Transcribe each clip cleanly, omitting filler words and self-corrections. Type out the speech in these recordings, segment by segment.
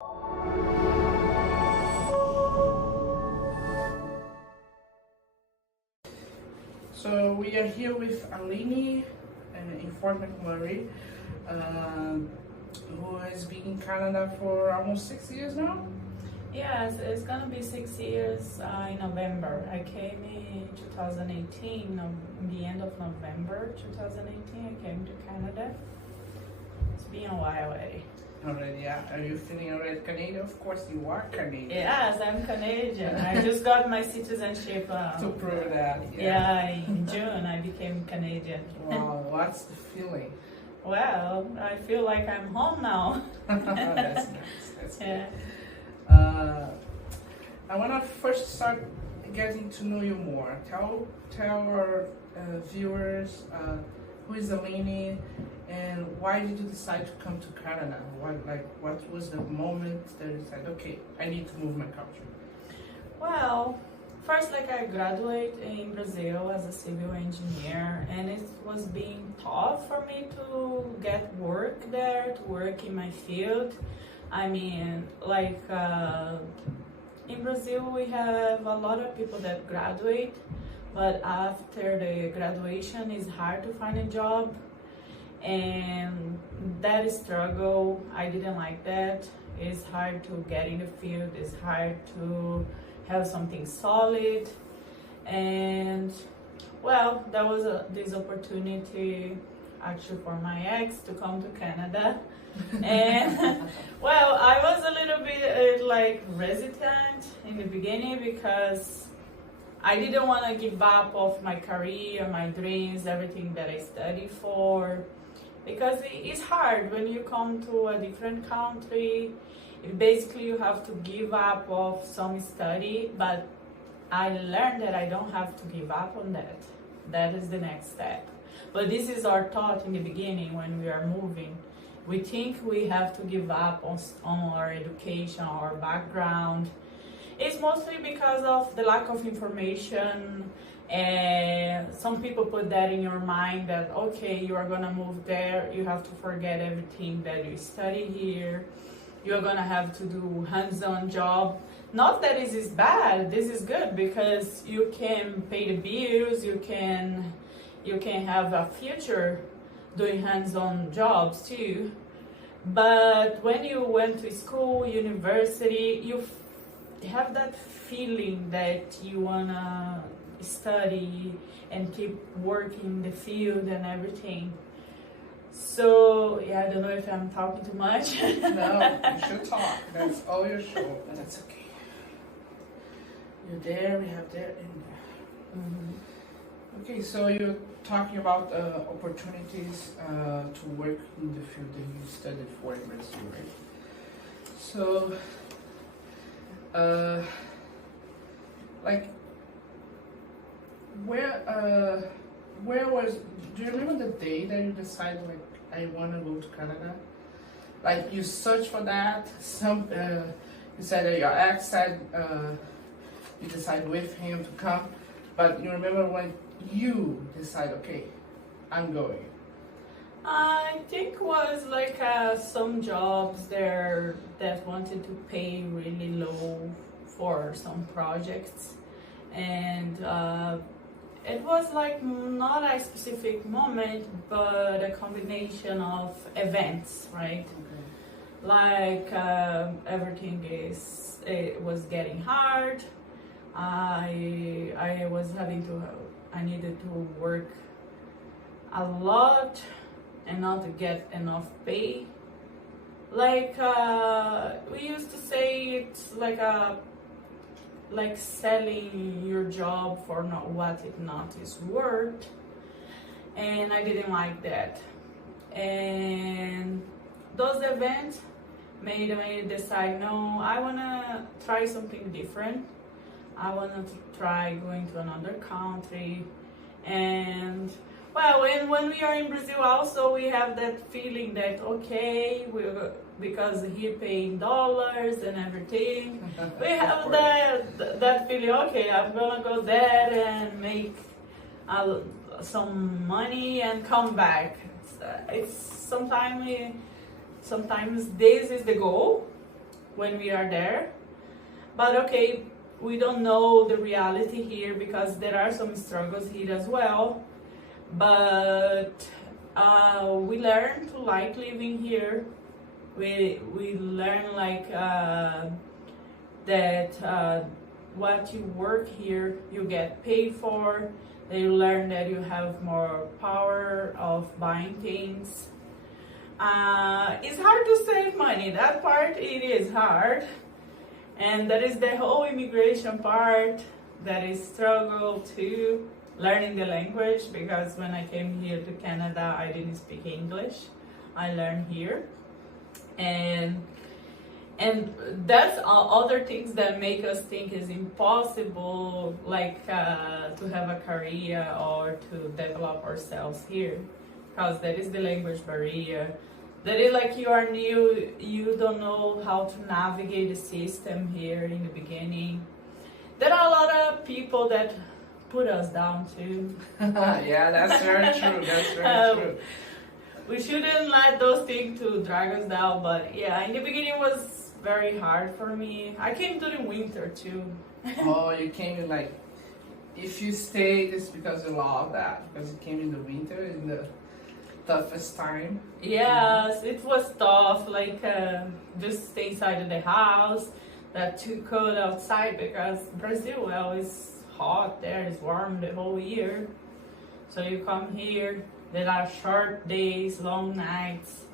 So we are here with Aline in Fort McMurray, who has been in Canada for almost 6 years now. Yes, it's gonna be 6 years in November. I came in 2018, the end of November 2018, I came to Canada. It's been a while already. Already, yeah. Are you feeling already Canadian? Of course you are Canadian. Yes, I'm Canadian. I just got my citizenship. To prove that. Yeah, in June I became Canadian. Wow, what's the feeling? Well, I feel like I'm home now. That's nice. That's good. Yeah. I want to first start getting to know you more. Tell our viewers who is Aline and why did you decide to come to Canada? What was the moment that you said, okay, I need to move my country? Well, first, I graduated in Brazil as a civil engineer, and it was being tough for me to get work there, to work in my field. I mean, in Brazil, we have a lot of people that graduate, but after the graduation, it's hard to find a job. And that struggle, I didn't like that. It's hard to get in the field, it's hard to have something solid. And well, there was this opportunity actually for my ex to come to Canada. And well, I was a little bit hesitant in the beginning because I didn't want to give up of my career, my dreams, everything that I studied for. Because it's hard when you come to a different country. Basically, you have to give up of some study, but I learned that I don't have to give up on that. That is the next step. But this is our thought in the beginning when we are moving. We think we have to give up on our education, our background. It's mostly because of the lack of information. And some people put that in your mind that, okay, you are gonna move there, you have to forget everything that you study here, you're gonna have to do hands-on job. Not that this is bad, this is good because you can pay the bills, you can have a future doing hands-on jobs too. But when you went to school, university, you have that feeling that you wanna study and keep working in the field and everything. So yeah, I don't know if I'm talking too much. No, you should talk. That's all your show. That's okay. You're there, we have there, and there. Mm-hmm. Okay, so you're talking about opportunities to work in the field that you studied for in Brazil, right? So, where was, do you remember the day that you decided I want to go to Canada? You searched for that, you said that your ex said you decided with him to come, but you remember when you decide, okay, I'm going? I think it was some jobs there that wanted to pay really low for some projects, and it was not a specific moment, but a combination of events, right? Okay. Everything it was getting hard. I needed to work a lot and not to get enough pay. We used to say it's like selling your job for not what it not is worth, and I didn't like that. And those events made me decide, no, I wanna try something different. I wanna try going to another country. And well, when we are in Brazil also, we have that feeling that, okay, because he paying dollars and everything, we have that feeling, okay, I'm gonna go there and make some money and come back. It's sometimes this is the goal, when we are there. But okay, we don't know the reality here because there are some struggles here as well. But we learn to like living here. We learn like that what you work here, you get paid for. They learn that you have more power of buying things. It's hard to save money. That part, it is hard. And that is the whole immigration part that is struggle too. Learning the language, because when I came here to Canada, I didn't speak English. I learned here. And that's other things that make us think it's impossible, like to have a career or to develop ourselves here, because there is the language barrier. That is like you are new, you don't know how to navigate the system here in the beginning. There are a lot of people that put us down too. Yeah, that's very true. That's very true. We shouldn't let those things to drag us down, but yeah, in the beginning it was very hard for me. I came during winter too. Oh, you came like, if you stayed, it's because you love that, because you came in the winter, in the toughest time. Yes, it was tough, like just stay inside of the house, that too cold outside, because Brazil, well, it's hot there, it's warm the whole year. So you come here, there are short days, long nights.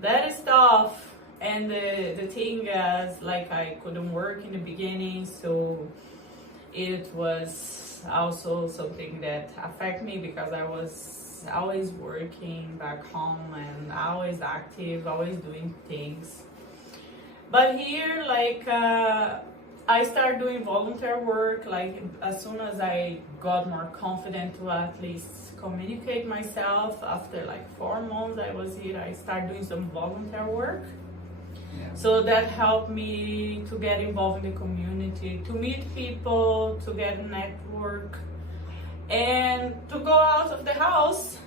That is tough. And the thing is, like, I couldn't work in the beginning, so it was also something that affected me, because I was always working back home and always active, always doing things. But here, like, I started doing volunteer work, like, as soon as I got more confident to at least communicate myself. After like 4 months I was here, I started doing some volunteer work. Yeah. So that helped me to get involved in the community, to meet people, to get a network, and to go out of the house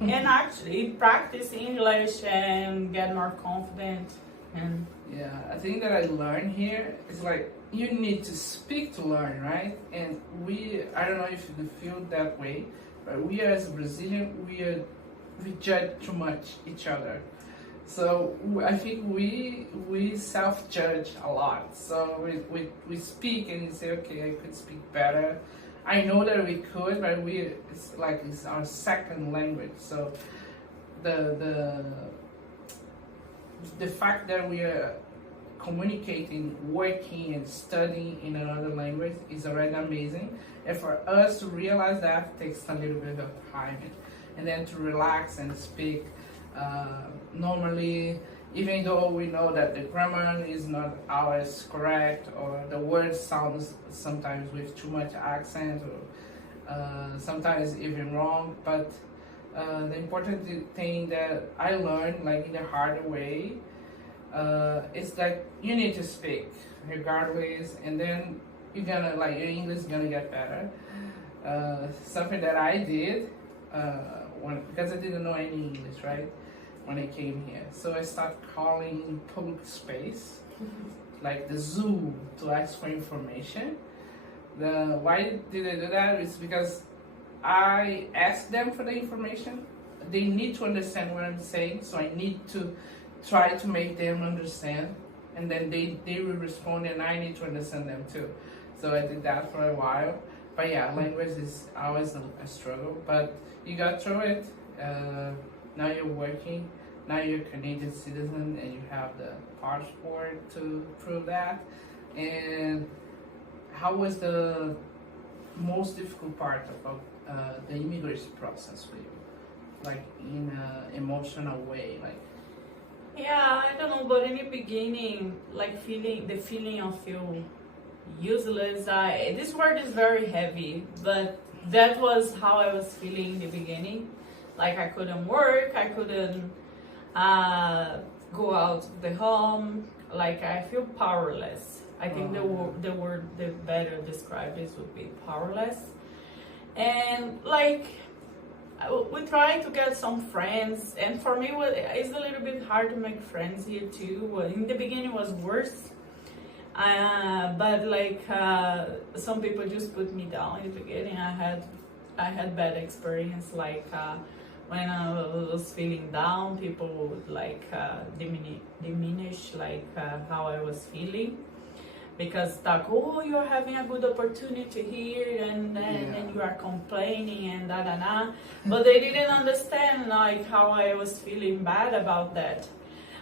and actually practice English and get more confident. And yeah, I think that I learned here is like you need to speak to learn, right? And I don't know if you feel that way, but we as Brazilian, we judge too much each other. So I think we self-judge a lot. So we speak and we say, okay, I could speak better. I know that we could, but it's our second language. So the fact that we are communicating, working, and studying in another language is already amazing. And for us to realize that takes a little bit of time, and then to relax and speak normally, even though we know that the grammar is not always correct, or the word sounds sometimes with too much accent, or sometimes even wrong. But the important thing that I learned, like in the hard way, is that you need to speak regardless, and then you're gonna, like, your English is gonna get better. Something that I did because I didn't know any English, right, when I came here. So I started calling public space, like the zoo, to ask for information. Why did I do that? It's because I asked them for the information. They need to understand what I'm saying, so I need to try to make them understand, and then they will respond, and I need to understand them too. So I did that for a while. But yeah, language is always a struggle, but you got through it. Now you're working, now you're a Canadian citizen, and you have the passport to prove that. And how was the most difficult part of the immigration process for you? Like in an emotional way, like? yeah, I don't know, but in the beginning, like the feeling of feel useless. This word is very heavy, but that was how I was feeling in the beginning. Like I couldn't work, I couldn't go out of the home. Like I feel powerless. I think the word that better describe this would be powerless. And like we tried to get some friends, and for me it's a little bit hard to make friends here too. In the beginning it was worse But like some people just put me down in the beginning. I had bad experience, like when I was feeling down, people would like diminish like how I was feeling, because like, oh, you're having a good opportunity here, and then you are complaining and da da da. But they didn't understand like how I was feeling bad about that.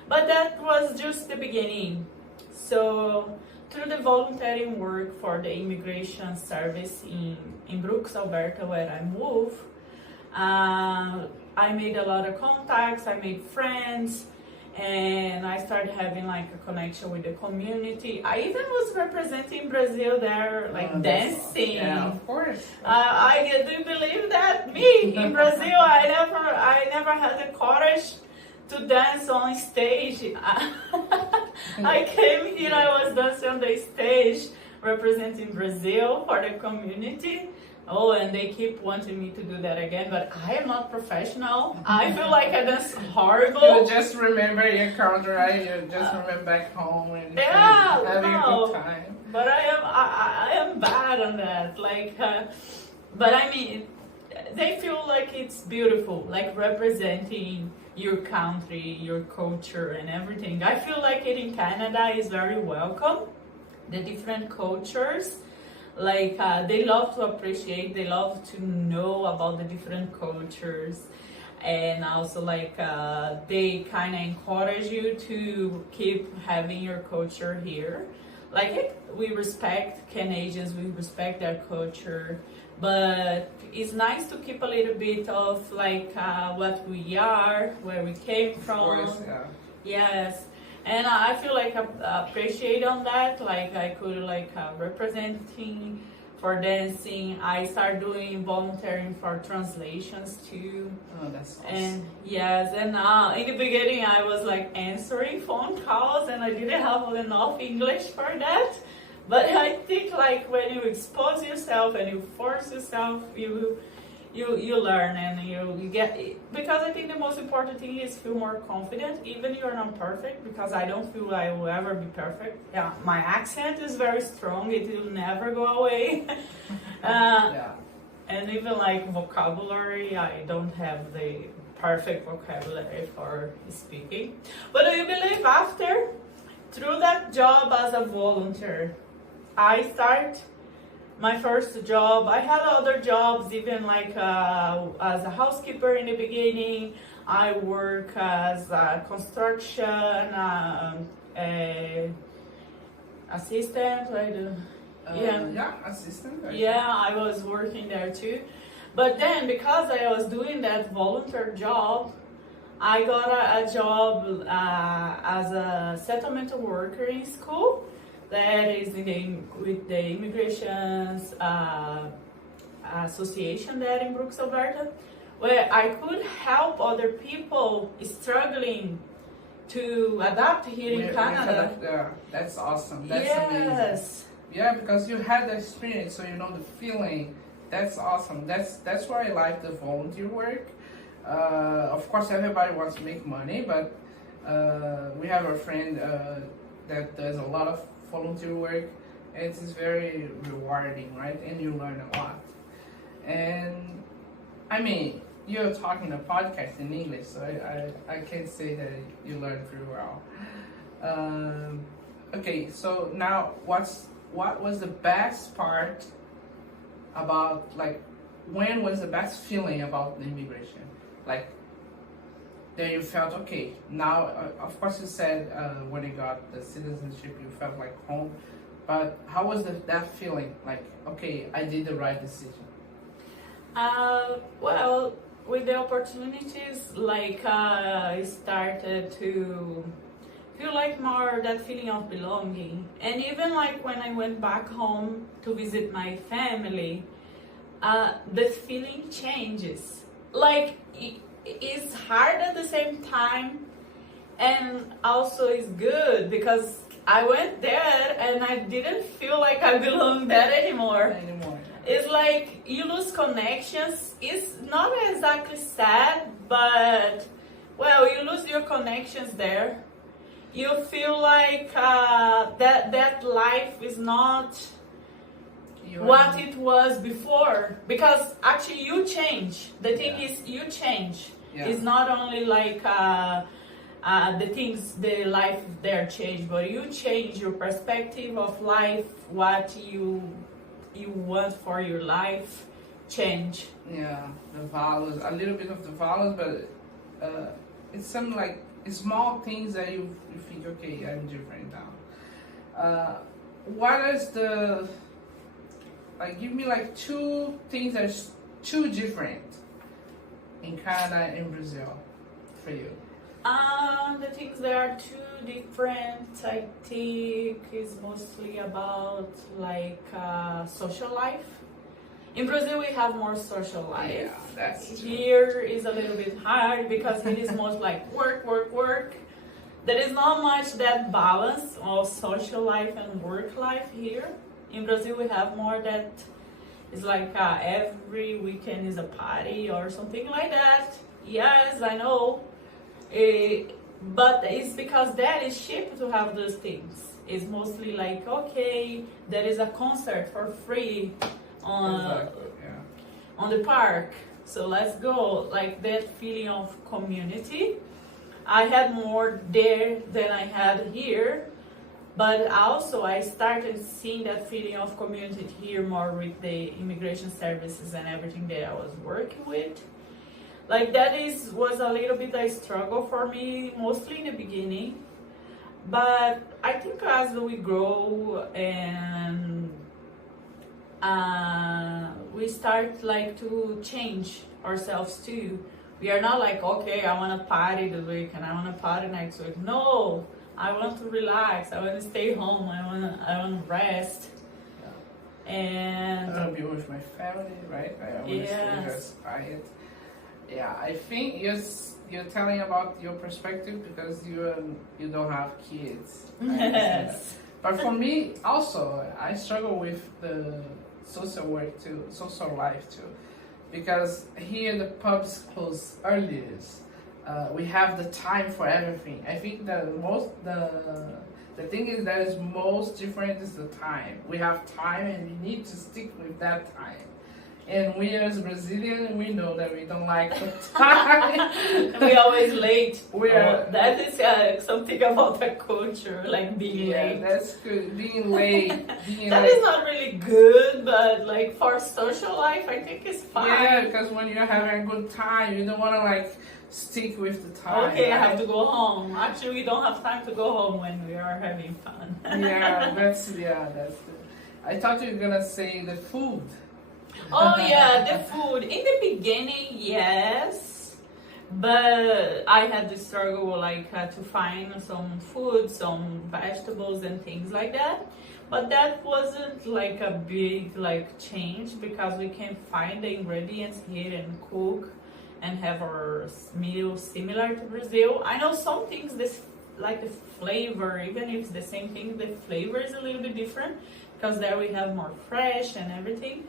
But that was just the beginning. So through the volunteering work for the immigration service in Brooks, Alberta, where I moved, I made a lot of contacts, I made friends, and I started having like a connection with the community. I even was representing Brazil there, like dancing. Yeah, of course. Do you believe that? Me in Brazil, I never had the courage to dance on stage. I came here, I was dancing on the stage representing Brazil for the community. Oh, and they keep wanting me to do that again, but I am not professional. I feel like I dance horrible. You just remember your culture, right? You just remember back home and having a good time. But I am bad on that. Like, but I mean, they feel like it's beautiful, like representing your country, your culture, and everything. I feel like it in Canada is very welcome. The different cultures. Like they love to appreciate, they love to know about the different cultures, and also like they kind of encourage you to keep having your culture here. Like we respect Canadians, we respect their culture, but it's nice to keep a little bit of like what we are, where we came from. Of course, yeah. Yes. And I feel like I appreciate on that, like I could like representing for dancing. I started doing volunteering for translations too. Oh, that's awesome. And yes, and in the beginning I was like answering phone calls and I didn't have enough English for that. But I think like when you expose yourself and you force yourself, you learn and you get it. Because I think the most important thing is feel more confident, even you're not perfect, because I don't feel I will ever be perfect. Yeah, my accent is very strong, it will never go away. Yeah. And even like vocabulary, I don't have the perfect vocabulary for speaking. But I believe after, through that job as a volunteer, I start my first job. I had other jobs, even like as a housekeeper in the beginning. I work as a construction assistant. Assistant. Right? Yeah, I was working there too. But then because I was doing that volunteer job, I got a job as a settlement worker in school. That is with the immigrations association there in Brooks, Alberta, where I could help other people struggling to adapt here in Canada. Yeah, that's awesome. That's amazing. Yes. Yeah, because you had the experience, so you know the feeling. That's awesome. That's why I like the volunteer work. Of course, everybody wants to make money, but we have a friend that does a lot of volunteer work. It is very rewarding, right? And you learn a lot. And I mean, you're talking a podcast in English, so I can say that you learn pretty well. Okay, so now what was the best part about, like, when was the best feeling about the immigration? Like, then you felt, okay, now, of course you said when you got the citizenship, you felt like home, but how was that feeling? Like, okay, I did the right decision. Well, with the opportunities, like I started to feel like more that feeling of belonging. And even like when I went back home to visit my family, the feeling changes. Like, it's hard at the same time, and also it's good because I went there and I didn't feel like I belonged there anymore. It's like you lose connections. It's not exactly sad, but well, you lose your connections there. you feel like that life is not what it was before, because actually you change. The thing is, you change. It's not only like the things, the life there change, but you change your perspective of life, what you want for your life change. Yeah, the values, a little bit of the values, but it's some like small things that you think, okay, I'm different now. What is the, like, give me like two things that's too different in Canada and Brazil for you? The things that are too different, I think, is mostly about like social life. In Brazil, we have more social life. Yeah, that's true. Here is a little bit hard because it is most like work, work, work. There is not much that balance of social life and work life here. In Brazil, we have more that is like every weekend is a party or something like that. Yes, I know. But it's because that is cheap to have those things. It's mostly like, okay, there is a concert for free on the park, so let's go. Like that feeling of community, I had more there than I had here. But also I started seeing that feeling of community here more with the immigration services and everything that I was working with. Like that was a little bit a struggle for me, mostly in the beginning. But I think as we grow and we start like to change ourselves too. We are not like, okay, I want to party this week and I want to party next week. No, I want to relax. I want to stay home. I want to rest. Yeah. And I want to be with my family, right? I want to stay just quiet. Yeah, I think you're telling about your perspective because you don't have kids. Yes. But for me, also, I struggle with the social work too, social life too, because here the pubs close earlier. We have the time for everything. I think the thing is that is most different is the time. We have time and we need to stick with that time. And we as Brazilians, we know that we don't like the time. We always late. That is something about the culture, like being late. Yeah, that's good. Being late. Is not really good, but like for social life, I think it's fine. Yeah, because when you're having a good time, you don't want to like stick with the time. Okay, right? I have to go home. Actually, we don't have time to go home when we are having fun. that's good. I thought you were gonna say the food. Oh yeah, the food. In the beginning, yes, but I had to struggle like to find some food, some vegetables and things like that. But that wasn't like a big like change because we can find the ingredients here and cook and have our meal similar to Brazil. I know some things like the flavor, even if it's the same thing, the flavor is a little bit different because there we have more fresh and everything.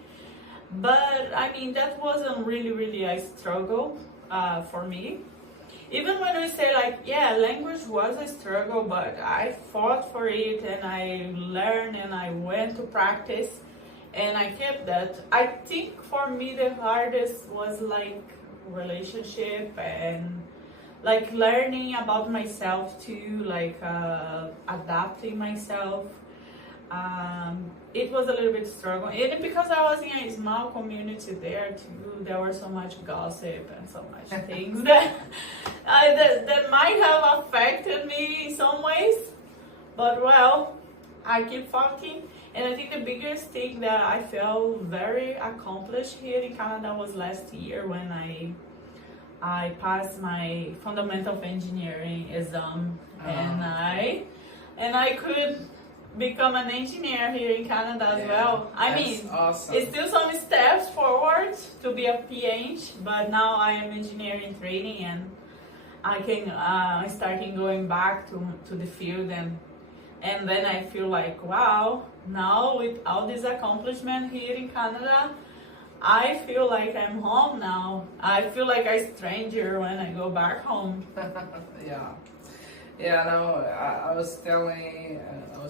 But I mean, that wasn't really a struggle for me. Even when we say like, yeah, language was a struggle, but I fought for it and I learned and I went to practice and I kept that. I think for me the hardest was like relationship and like learning about myself too, like adapting myself. It was a little bit struggle, and because I was in a small community there too, there was so much gossip and so much things that might have affected me in some ways. But well, I keep fighting, and I think the biggest thing that I felt very accomplished here in Canada was last year when I passed my fundamental of engineering exam, and I could become an engineer here in Canada as well. I mean, awesome. It's still some steps forward to be a PhD, but now I am engineering training and I can starting going back to the field and then I feel like, wow, now with all this accomplishment here in Canada, I feel like I'm home now. I feel like a stranger when I go back home. Yeah. Yeah, no, I was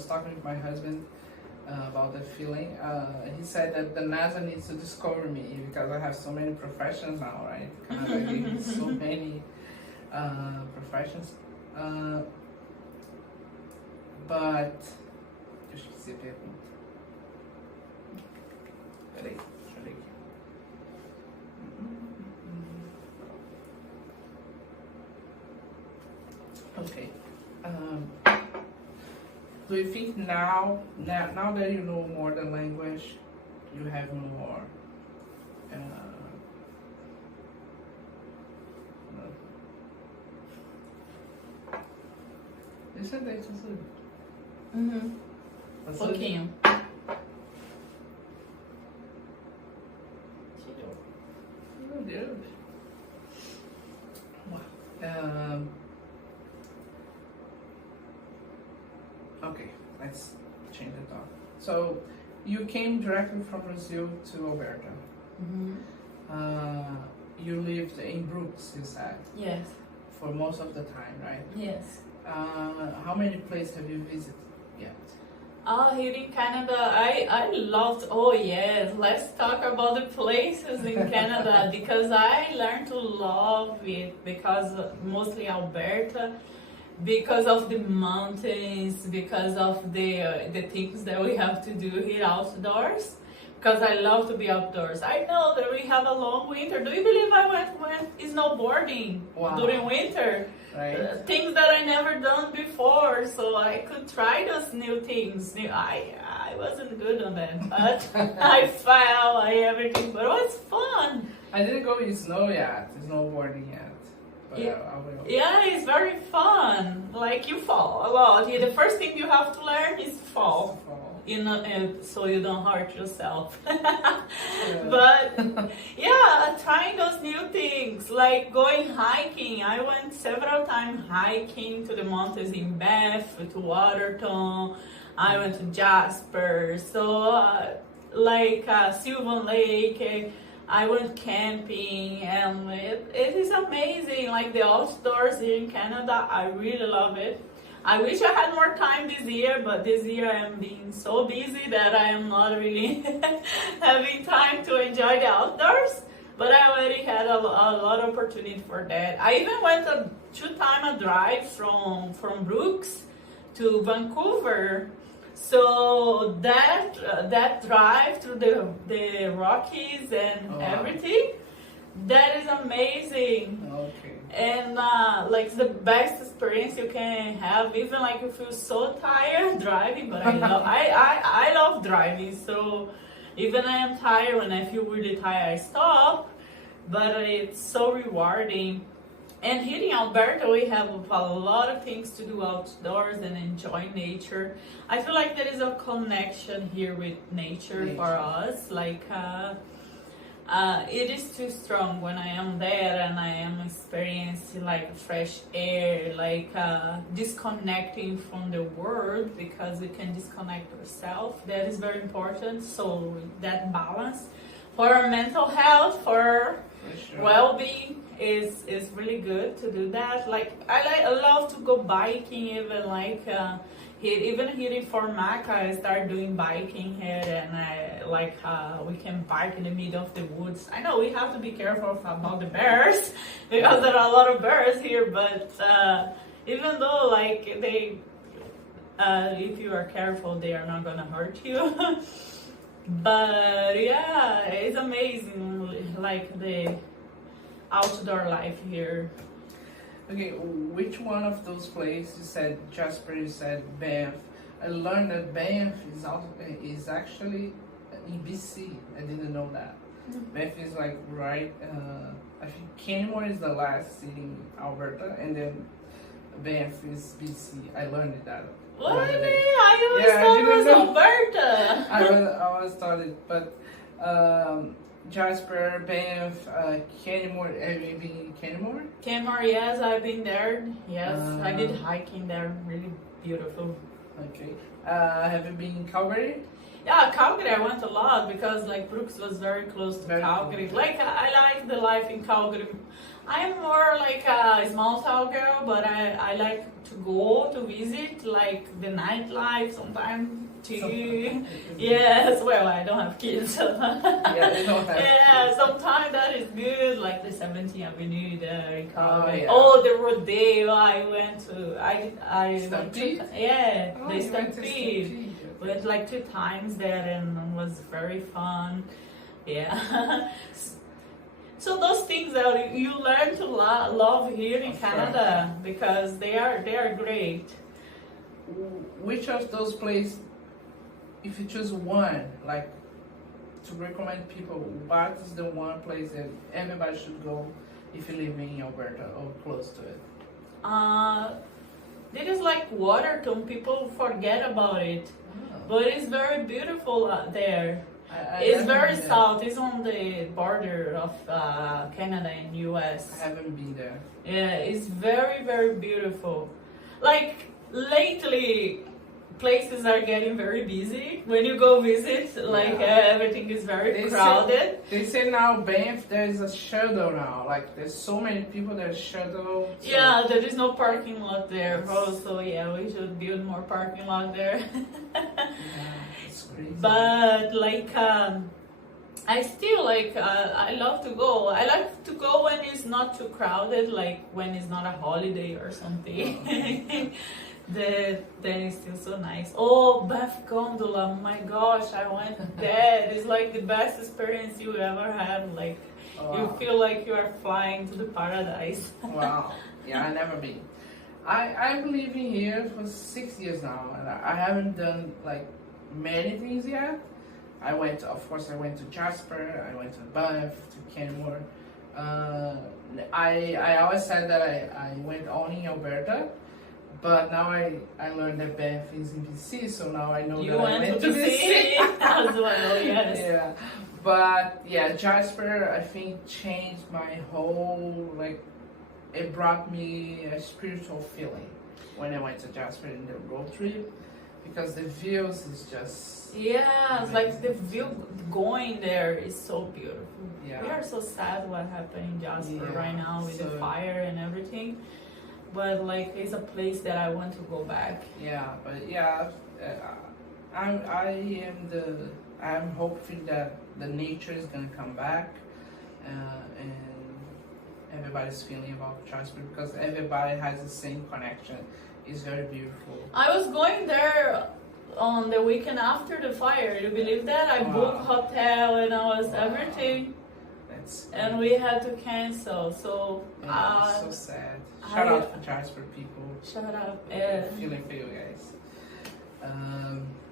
talking with my husband about the feeling. He said that the NASA needs to discover me because I have so many professions now, right? Canada gave me so many professions. But eu esqueci a pergunta. Peraí, deixa eu ver aqui. Okay. Do you think now that you know more the language, you have more Deixa eu ver, deixa eu ver. Pouquinho. Meu Deus. Okay, let's change the topic. So, you came directly from Brazil to Alberta. You lived in Brooks, you said. Yes. For most of the time, right? Yes. How many places have you visited yet? Here in Canada, I loved, oh yes, let's talk about the places in Canada because I learned to love it because mostly Alberta, because of the mountains, because of the things that we have to do here outdoors, because I love to be outdoors. I know that we have a long winter. Do you believe I went snowboarding during winter? Right. Things that I never done before, so I could try those new things. I wasn't good on that, but I fell, everything, but it was fun. I didn't go in snowboarding yet. But Yeah. I will. Yeah, it's very fun. Like you fall a lot. The first thing you have to learn is fall. So you don't hurt yourself. But yeah, trying those new things, like going hiking. I went several times hiking to the mountains in Banff, to Waterton. I went to Jasper. So Sylvan Lake. I went camping, and it is amazing. Like the outdoors here in Canada, I really love it. I wish I had more time this year, but this year I am being so busy that I am not really having time to enjoy the outdoors. But I already had a lot of opportunity for that. I even went a 2-time drive from Brooks to Vancouver. So that drive through the Rockies and everything, that is amazing. Okay. And like the best experience you can have, even like you feel so tired driving, but I love driving. So even I am tired, when I feel really tired, I stop. But it's so rewarding. And here in Alberta, we have a lot of things to do outdoors and enjoy nature. I feel like there is a connection here with nature. For us. Like it is too strong when I am there and I am experiencing like fresh air, like disconnecting from the world, because we can disconnect ourselves. That is very important. So that balance for our mental health, for well-being is really good to do that. Like I love to go biking, even like here in Fort McMurray, I started doing biking here, and we can park in the middle of the woods. I know we have to be careful about the bears because there are a lot of bears here, but even though like they, if you are careful, they are not gonna hurt you. But yeah, it's amazing, like the outdoor life here. Okay, which one of those places? You said Jasper, you said Banff. I learned that Banff is actually in BC. I didn't know that. Banff is like right. I think Canmore is the last city in Alberta, and then Banff is BC. I learned that. Really? I always thought it was Alberta. I was taught it, but Jasper, Banff, Canmore. Have you been in Canmore? Canmore, yes, I've been there. Yes, I did hiking there. Really beautiful. Okay. Have you been in Calgary? Yeah, Calgary I went a lot because like Brooks was very close to Very Calgary. cool. Like I like the life in Calgary. I'm more like a small town girl, but I like to go to visit like the nightlife sometimes too. Yes, well I don't have kids. So. Yeah, they don't have Yeah, sometimes that is good, like the 17th Avenue there in Calgary. yeah. Oh, the rodeo I went to. I went Stampede? to, yeah, Oh, the you went to Stampede. Stampede. Went like 2 times there and it was very fun. Yeah. So those things that you learn to love here in Of Canada because they are great. Which of those places, if you choose one, like to recommend people, what is the one place that everybody should go if you live in Alberta or close to it? It is like Waterton. People forget about it, but it's very beautiful out there. It's very south. It's on the border of Canada and US. I haven't been there. Yeah, it's very, very beautiful. Like lately, places are getting very busy. When you go visit, like everything is very crowded. They say now Banff there is a shuttle now. Like there's so many people there's shuttle. So Yeah, there is no parking lot there. Also, yeah, we should build more parking lot there. yeah, it's crazy. But like, I still like. I love to go. I like to go when it's not too crowded, like when it's not a holiday or something. Then it's still so nice. Oh, Banff Gondola! My gosh, I went there. It's like the best experience you ever had. Like you feel like you are flying to the paradise. Wow. Yeah, I never been. I've been living here for 6 years now, and I haven't done like many things yet. Of course, I went to Jasper, I went to Banff, to Canmore. I always said that I went only in Alberta, but now I learned that Banff is in BC, so now I know You that I went went to BC as well, yes. Yeah, but yeah, Jasper I think changed my whole like. It brought me a spiritual feeling when I went to Jasper in the road trip because the views is just Yeah, it's like the view going there is so beautiful. Yeah. We are so sad what happened in Jasper Yeah, right now with the so- fire and everything. But like it's a place that I want to go back. yeah, but yeah, I'm hoping that the nature is gonna come back and everybody's feeling about Jasper because everybody has the same connection. It's very beautiful. I was going there on the weekend after the fire. You believe that? I booked hotel and I was everything, and we had to cancel. So it's so sad. Shout out for Jasper people. Shut up. Feeling for you guys.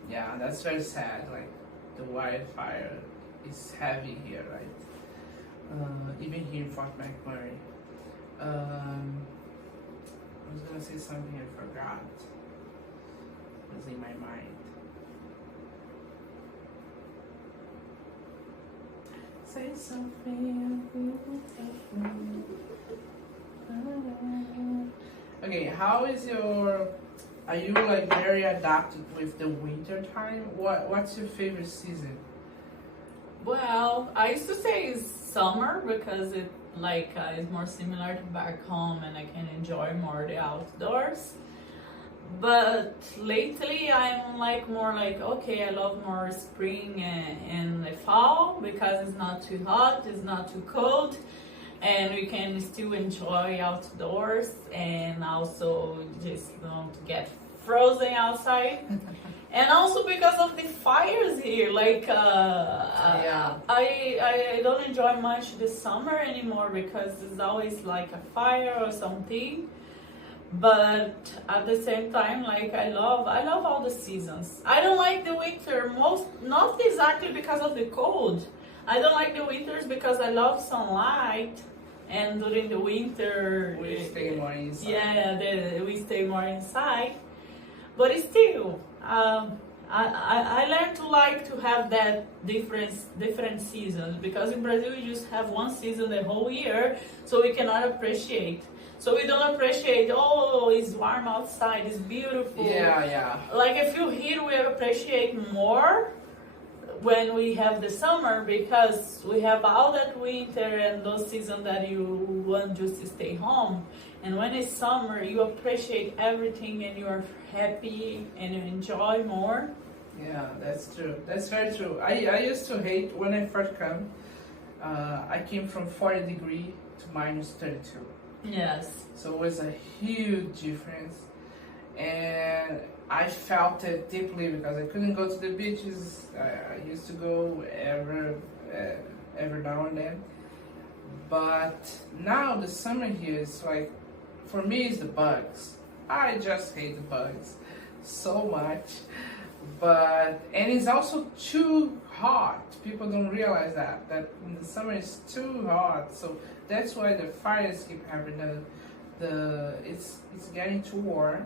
Yeah, that's very sad. Like the wildfire is heavy here, right? Even here in Fort McMurray. I was gonna say something I forgot. It was in my mind. Say something. Okay, how is your? Are you like very adapted with the winter time? What's your favorite season? Well, I used to say it's summer because it is more similar to back home and I can enjoy more the outdoors. But lately I'm more like okay, I love more spring and the fall because it's not too hot, it's not too cold, and we can still enjoy outdoors and also just don't get frozen outside. And also because of the fires here, I don't enjoy much the summer anymore because it's always like a fire or something. But at the same time, I love all the seasons. I don't like the winter not exactly because of the cold. I don't like the winters because I love sunlight, and during the winter We stay more inside. Yeah, we stay more inside. But still, I learned to have that different seasons because in Brazil you just have one season the whole year, so we cannot appreciate. So we don't appreciate. Oh, it's warm outside, it's beautiful. Yeah. Like I feel here we appreciate more when we have the summer, because we have all that winter and those seasons that you want just to stay home. And when it's summer, you appreciate everything and you are happy and you enjoy more. Yeah, that's true. That's very true. I used to hate when I first came. I came from 40 degree to minus 32. Yes. So it was a huge difference. And I felt it deeply because I couldn't go to the beaches. I used to go every now and then. But now the summer here is like, for me, it's the bugs. I just hate the bugs so much. And it's also too hot. People don't realize that in the summer it's too hot. So that's why the fires keep happening. It's getting too warm.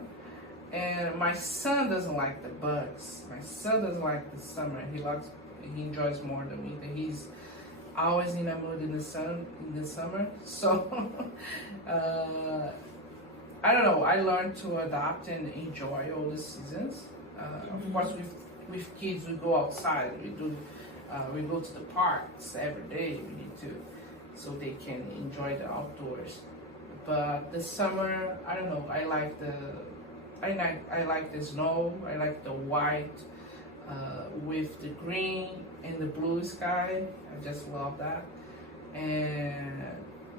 And my son doesn't like the bugs. My son doesn't like the summer. He enjoys more the winter. He's always in a mood in the summer. So I don't know. I learned to adapt and enjoy all the seasons. Of course, with kids, we go outside. We go to the parks every day. We need to, so they can enjoy the outdoors. But the summer, I don't know. I like the snow. I like the white with the green and the blue sky. I just love that.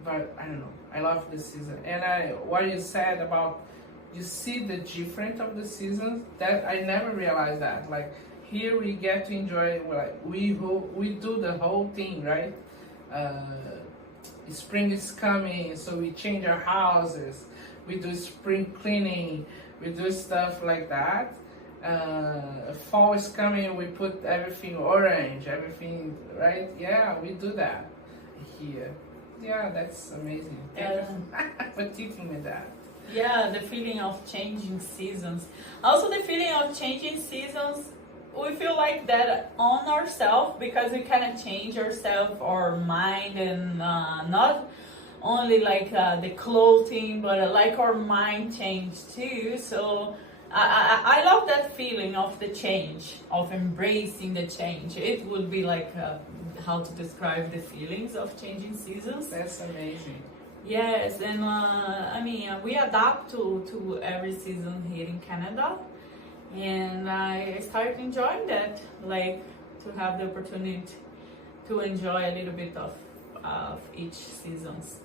But I don't know. I love the season. And what you said about, you see the difference of the seasons, that I never realized that. Like here we get to enjoy, like we do the whole thing, right? Spring is coming, so we change our houses. We do spring cleaning. We do stuff like that. Fall is coming, we put everything orange, everything, right? Yeah, we do that here. Yeah, that's amazing. Thank you for teaching me that. Yeah, the feeling of changing seasons. Also the feeling of changing seasons, we feel like that on ourselves, because we kind of change ourselves, our mind, and not only like the clothing, but like our mind changed too. So I love that feeling of the change, of embracing the change. It would be like how to describe the feelings of changing seasons. That's amazing. Yes, and I mean, we adapt to every season here in Canada, and I started enjoying that, like to have the opportunity to enjoy a little bit of each seasons.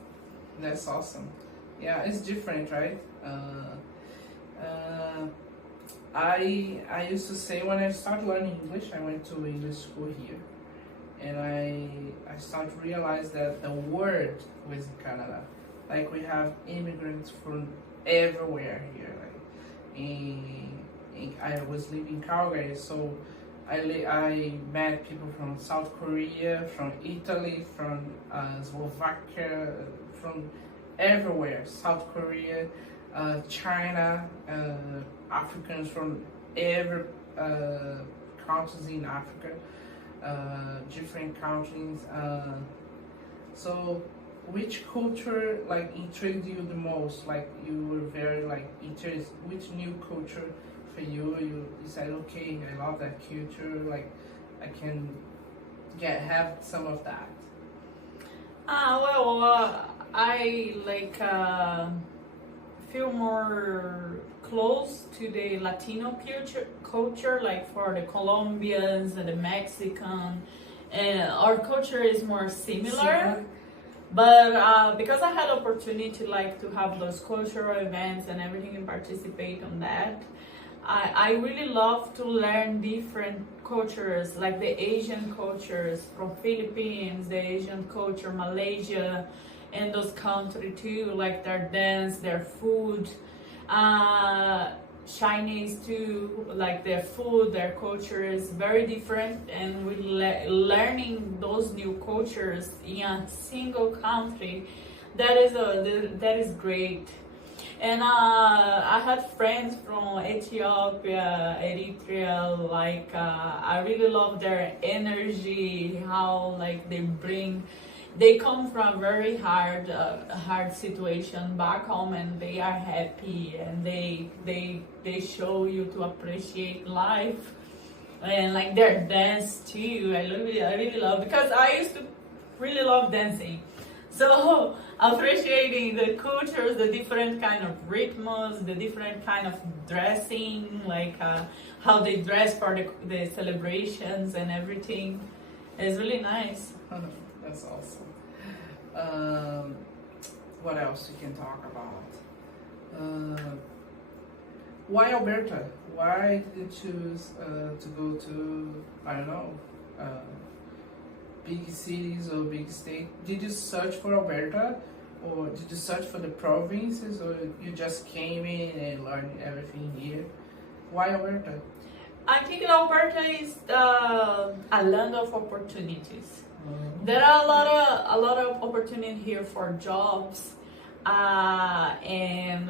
That's awesome. Yeah, it's different, right? I used to say when I started learning English, I went to English school here, and I started to realize that the word was in Canada. Like we have immigrants from everywhere here. Like I was living in Calgary, so I met people from South Korea, from Italy, from Slovakia, from everywhere. South Korea, China, Africans from every countries in Africa, different countries. So which culture like intrigued you the most? Like you were very like interested. Which new culture for you? You said, okay, I love that culture. Like I can have some of that. I like feel more close to the Latino culture, like for the Colombians and the Mexican, and our culture is more similar. But because I had opportunity to have those cultural events and everything and participate on that, I really love to learn different cultures, like the Asian cultures from Philippines, the Asian culture, Malaysia, and those countries too, like their dance, their food. Chinese too, like their food, their culture is very different, and we learning those new cultures in a single country, that is great. And I had friends from Ethiopia, Eritrea, like I really love their energy, how like they come from very hard situation back home, and they are happy, and they show you to appreciate life. and like their dance too. I really love, because I used to really love dancing. So appreciating the cultures, the different kind of rhythms, the different kind of dressing, like how they dress for the celebrations and everything, is really nice. That's awesome. What else you can talk about? Why Alberta? Why did you choose to go to, I don't know, big cities or big state? Did you search for Alberta, or did you search for the provinces, or you just came in and learned everything here? Why Alberta? I think Alberta is a land of opportunities. There are a lot of opportunity here for jobs, and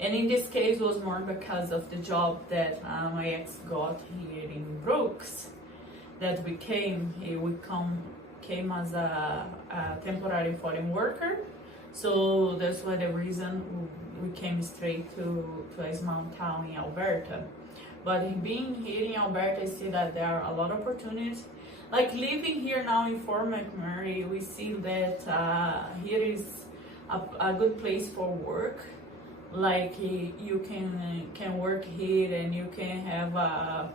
in this case was more because of the job that my ex got here in Brooks. That we came as a temporary foreign worker, so that's why the reason we came straight to a small town in Alberta. But being here in Alberta, I see that there are a lot of opportunities. Like living here now in Fort McMurray, we see that here is a good place for work. Like you can work here and you can have a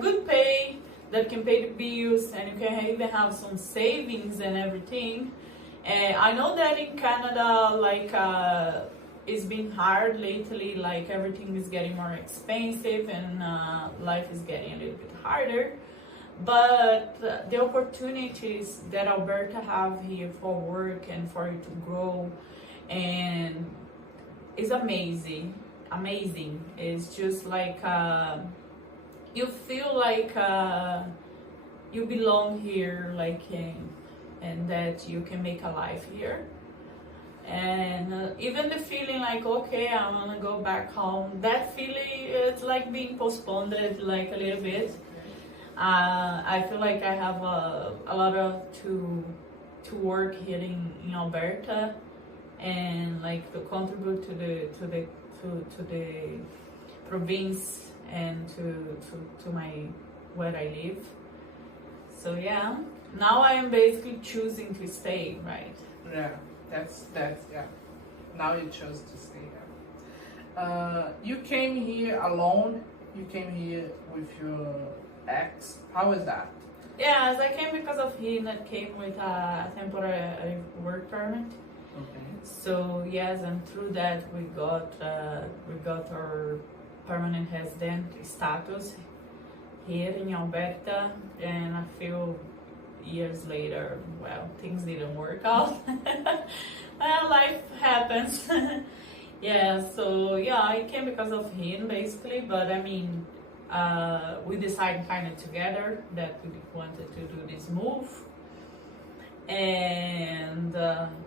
good pay that can pay the bills, and you can even have some savings and everything. And I know that in Canada, it's been hard lately, like everything is getting more expensive and life is getting a little bit harder. But the opportunities that Alberta have here for work and for you to grow, and is amazing. It's just like you feel like you belong here, and that you can make a life here. And even the feeling like, okay, I want to go back home, that feeling, it's like being postponed like a little bit. I feel like I have a lot of to work here in Alberta, and like to contribute to the province and to my where I live. So yeah, now I am basically choosing to stay, right? Yeah, that's yeah. Now you chose to stay here. You came here alone. You came here with your ex. How was that? Yes, I came because of him. That came with a temporary work permit. Okay. So yes, and through that we got our permanent resident status here in Alberta, and a few years later, well, things didn't work out. Well, life happens. Yeah, so yeah, I came because of him basically, but I mean, we decided kind of together that we wanted to do this move, and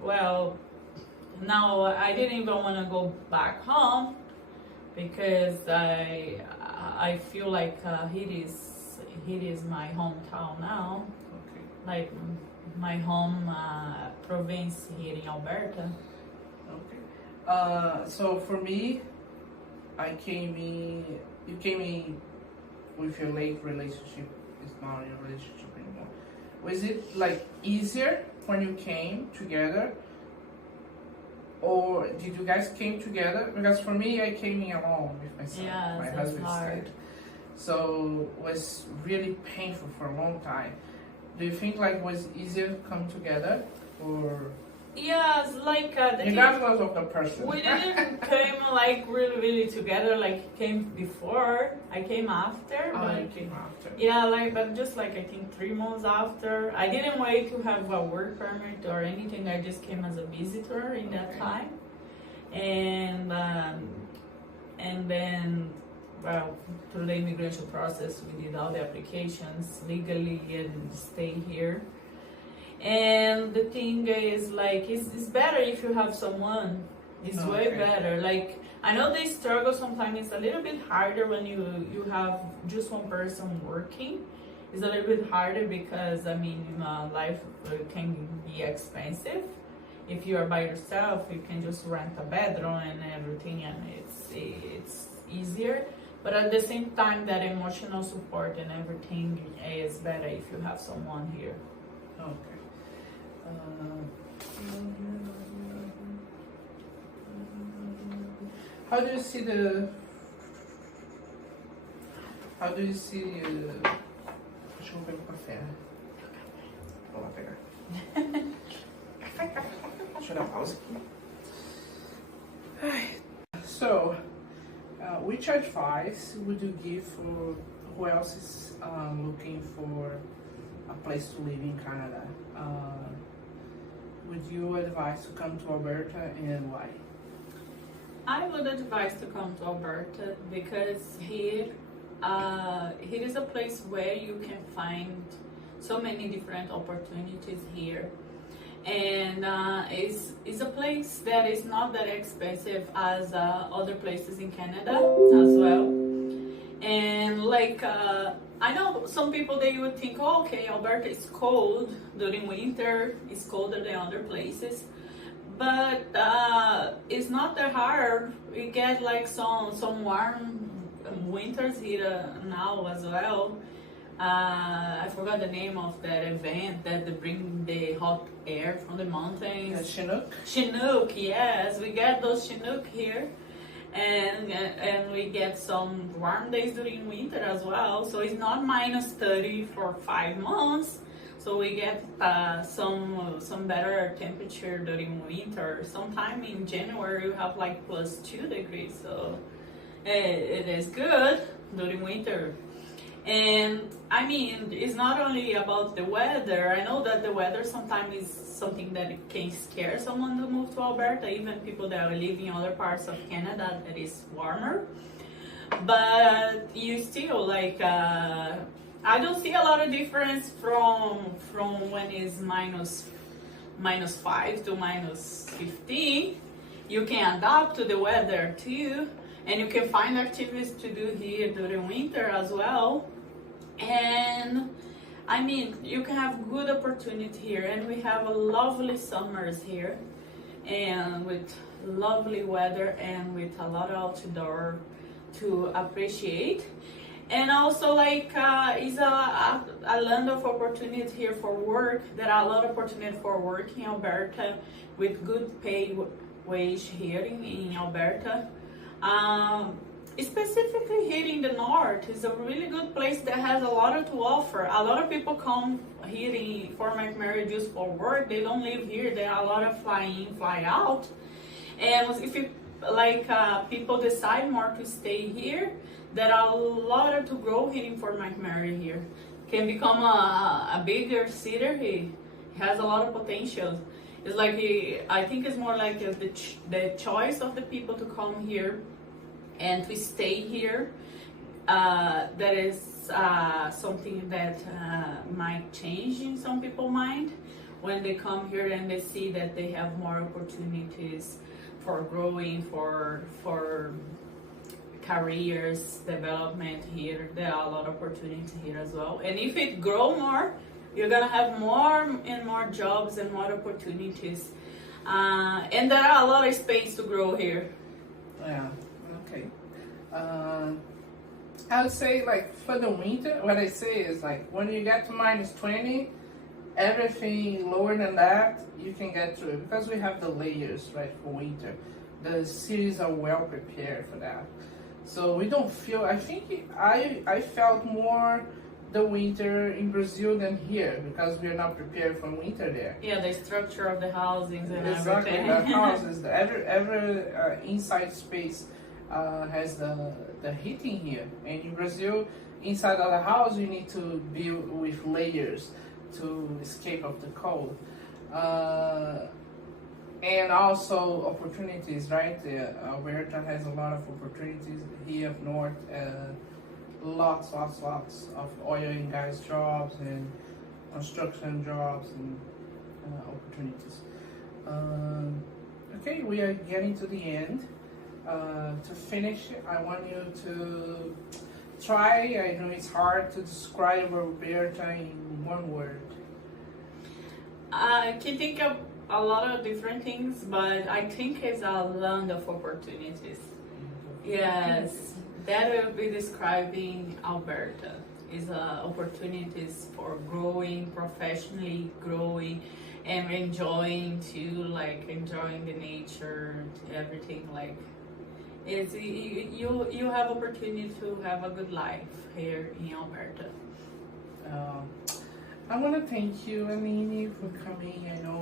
well, now I didn't even want to go back home because I feel like it is my hometown now, Okay. like my home province here in Alberta. Okay. So for me, I came in. You came in with your late relationship. It's not your relationship anymore. Was it like easier when you came together, or did you guys came together? Because for me, I came in alone with my son. Yes, My that's husband hard. stayed. So it was really painful for a long time. Do you think like was easier to come together, or Yes, like the thing- regardless of the person? we didn't came like really together. Like came before, I came after. Oh, but you came after. yeah, but just like I think 3 months after. I didn't wait to have a work permit or anything. I just came as a visitor in that Okay. time, and then, well, through the immigration process, we did all the applications legally and stay here. And the thing is, like, it's better if you have someone. It's way Okay. better. Like, I know they struggle sometimes. It's a little bit harder when you have just one person working. It's a little bit harder because, I mean, life can be expensive. If you are by yourself, you can just rent a bedroom and everything, and it's easier. But at the same time, that emotional support and everything is better if you have someone here. Okay. How do you see the? How do you see? Deixa eu pegar o café. Vou lá pegar. Deixa eu dar pausa aqui. So, which advice would you give for who else is looking for a place to live in Canada? Would you advise to come to Alberta, and why? I would advise to come to Alberta because here is a place where you can find so many different opportunities here, and it's a place that is not that expensive as other places in Canada as well. And like I know some people, they would think, oh, okay, Alberta is cold during winter, it's colder than other places, but it's not that hard. We get like some warm winters here now as well. I forgot the name of that event that they bring the hot air from the mountains. Chinook? Chinook, yes, we get those Chinook here. And we get some warm days during winter as well, so it's not minus 30 for 5 months, so we get some better temperature during winter. Sometime in January we have like plus 2 degrees, so it is good during winter. And I mean, it's not only about the weather. I know that the weather sometimes is something that can scare someone to move to Alberta, even people that live in other parts of Canada that is warmer. But you still like, I don't see a lot of difference from when it's minus 5 to minus 15. You can adapt to the weather too, and you can find activities to do here during winter as well. And I mean, you can have good opportunity here, and we have a lovely summers here, and with lovely weather and with a lot of outdoor to appreciate. And also like is a land of opportunity here for work. There are a lot of opportunity for work in Alberta with good pay wage here in Alberta. Specifically here in the north is a really good place that has a lot to offer. A lot of people come here in Fort McMurray just for work. They don't live here. There are a lot of fly in, fly out. And if you like people decide more to stay here, there are a lot to grow here in Fort McMurray here. Can become a bigger city. It has a lot of potential. It's like I think it's more like the choice of the people to come here and to stay here. That is something that might change in some people's mind when they come here and they see that they have more opportunities for growing, for careers development here. There are a lot of opportunities here as well. And if it grow more, you're gonna have more and more jobs and more opportunities. And there are a lot of space to grow here. Yeah. Okay. I would say like for the winter, what I say is like when you get to minus 20, everything lower than that you can get through it because we have the layers, right, for winter. The cities are well prepared for that, so we don't feel. I think I felt more the winter in Brazil than here because we are not prepared for winter there. Yeah, the structure of the housings and exactly, everything. the houses, every inside space has the heating here, and in Brazil, inside of the house you need to build with layers to escape of the cold, and also opportunities, right? Alberta has a lot of opportunities here up north, lots of oil and gas jobs and construction jobs and opportunities. Okay, we are getting to the end. To finish, I want you to try, I know it's hard to describe Alberta in one word. I can think of a lot of different things, but I think it's a land of opportunities. Yes, that will be describing Alberta. Is opportunities for growing professionally, growing and enjoying enjoying the nature, everything like. It's you have opportunity to have a good life here in Alberta. I want to thank you, Aline, for coming. I know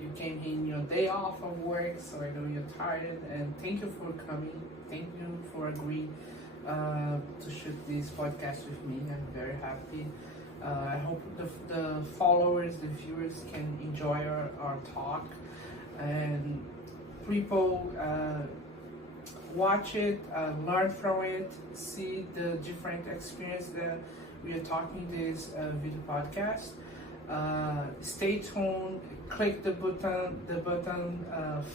you came in your day off of work, so I know you're tired. And thank you for coming. Thank you for agreeing to shoot this podcast with me. I'm very happy. I hope the followers, the viewers can enjoy our talk. And people watch it, learn from it, see the different experience that we are talking this video podcast. Stay tuned, click the button,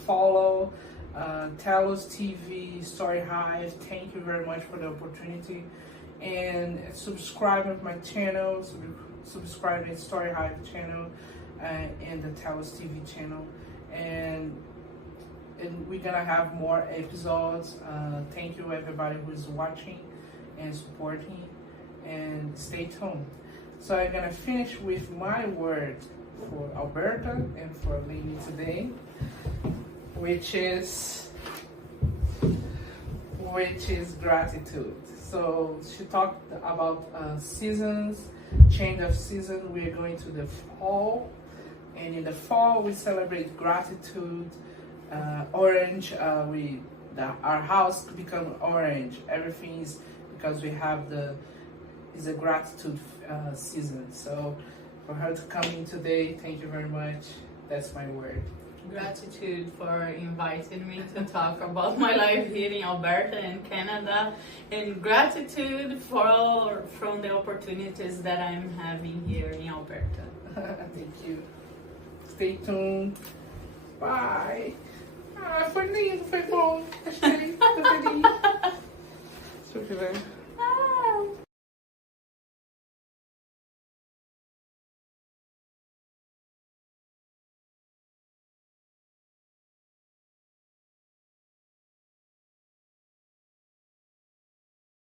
follow TELUS TV StoryHive. Thank you very much for the opportunity, and subscribe to my channels, subscribe to StoryHive channel and the TELUS TV channel, and we're gonna have more episodes. Thank you everybody who's watching and supporting, and stay tuned. So I'm gonna finish with my word for Alberta and for Aline today, which is gratitude. So she talked about seasons, change of season. We're going to the fall, and in the fall we celebrate gratitude. Orange, our house become orange. Everything is because we have is a gratitude season. So for her to come in today, thank you very much. That's my word. Gratitude for inviting me to talk about my life here in Alberta and Canada, and gratitude from the opportunities that I'm having here in Alberta. Thank you. Stay tuned. Bye. Foi lindo, foi bom. Gostei.